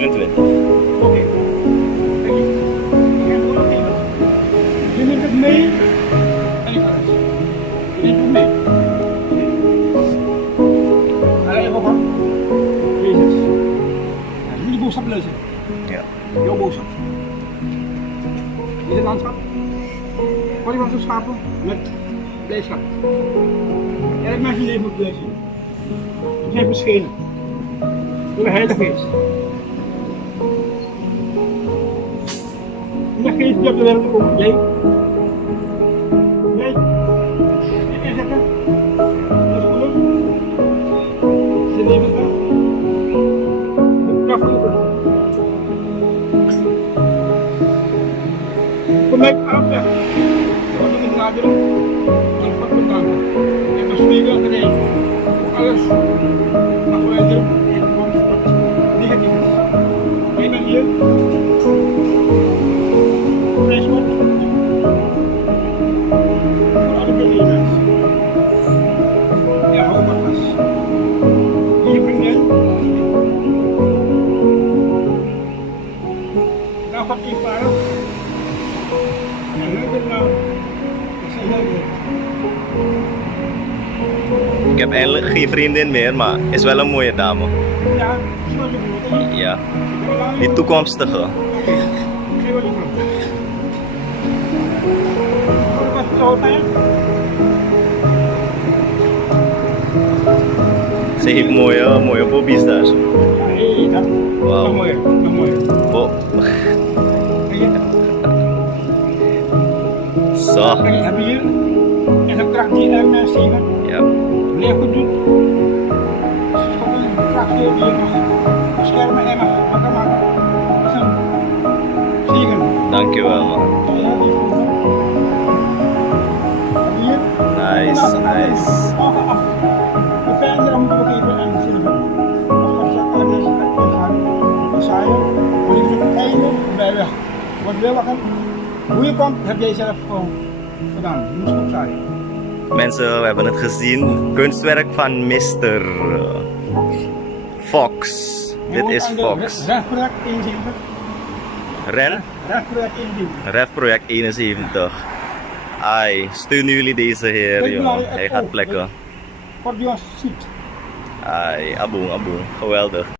24. Oké. Kijk, ik ga het ook even. Je neemt het mee en ik ga het. Je neemt het mee. Alleen even van. Jezus. Ja, jullie boodschap lezen. Ja. Jouw boodschap. Dit is het landschap. Polygonische schapen met blijdschap. Elk mens leven moet blij zijn. We zijn beschenen door de Heilige Geest. De Geest die op de wereld komt, jij. Jij. Dit inzetten. Dat is geluk. Ze leven het. De kracht van de God. Kom mij aan weg. Wat doen we naderen? En God bedanken. En we spiegelen gereden. Alles mag wij doen in de toekomst wat negatief is. Jij bent hier. Prijs God. Voor alle beleiders. Ja, hou maar vast. Je vriendin. Nou gaat eenvoudig. En nu ben ik nou. Ik zeg heel goed. Ik heb eigenlijk geen vriendin meer, maar is wel een mooie dame. Ja, zoals je bedoelt. Ja, die toekomstige. Oké, geef wat je van. Wat zou het zijn? Ze heeft mooie bobby's daar. Ja, hé, dat. Wauw. Nog mooier, nog mooier. Oh. Kijk hier. Zo. Kijk, hebben we hier. En een kracht die elk mens zeven. Ja. Wanneer je goed doet. Het is gewoon een kracht die je mag beschermen en mag wakker maken. Dat is een zegen. Dankjewel man. Hier. Nice, nice. Ongeacht de vijanden moeten we geven en zilver. Als God zegt, alle mensen gaan ingaan, dan zaaien. Maar je moet op het einde bij weg. Wat wil wachten? Hoe je komt, heb jij zelf gewoon gedaan. Je moet opzaaien. Mensen, we hebben het gezien. Kunstwerk van Mr. Fox. Dit is Fox. Rechtproject 71. Ren? Rechtproject 71. Refproject 71. Ai, steunen jullie deze heer, jongen. Hij gaat plekken. Wat die ons ziet. Ai, aboen, aboen. Geweldig.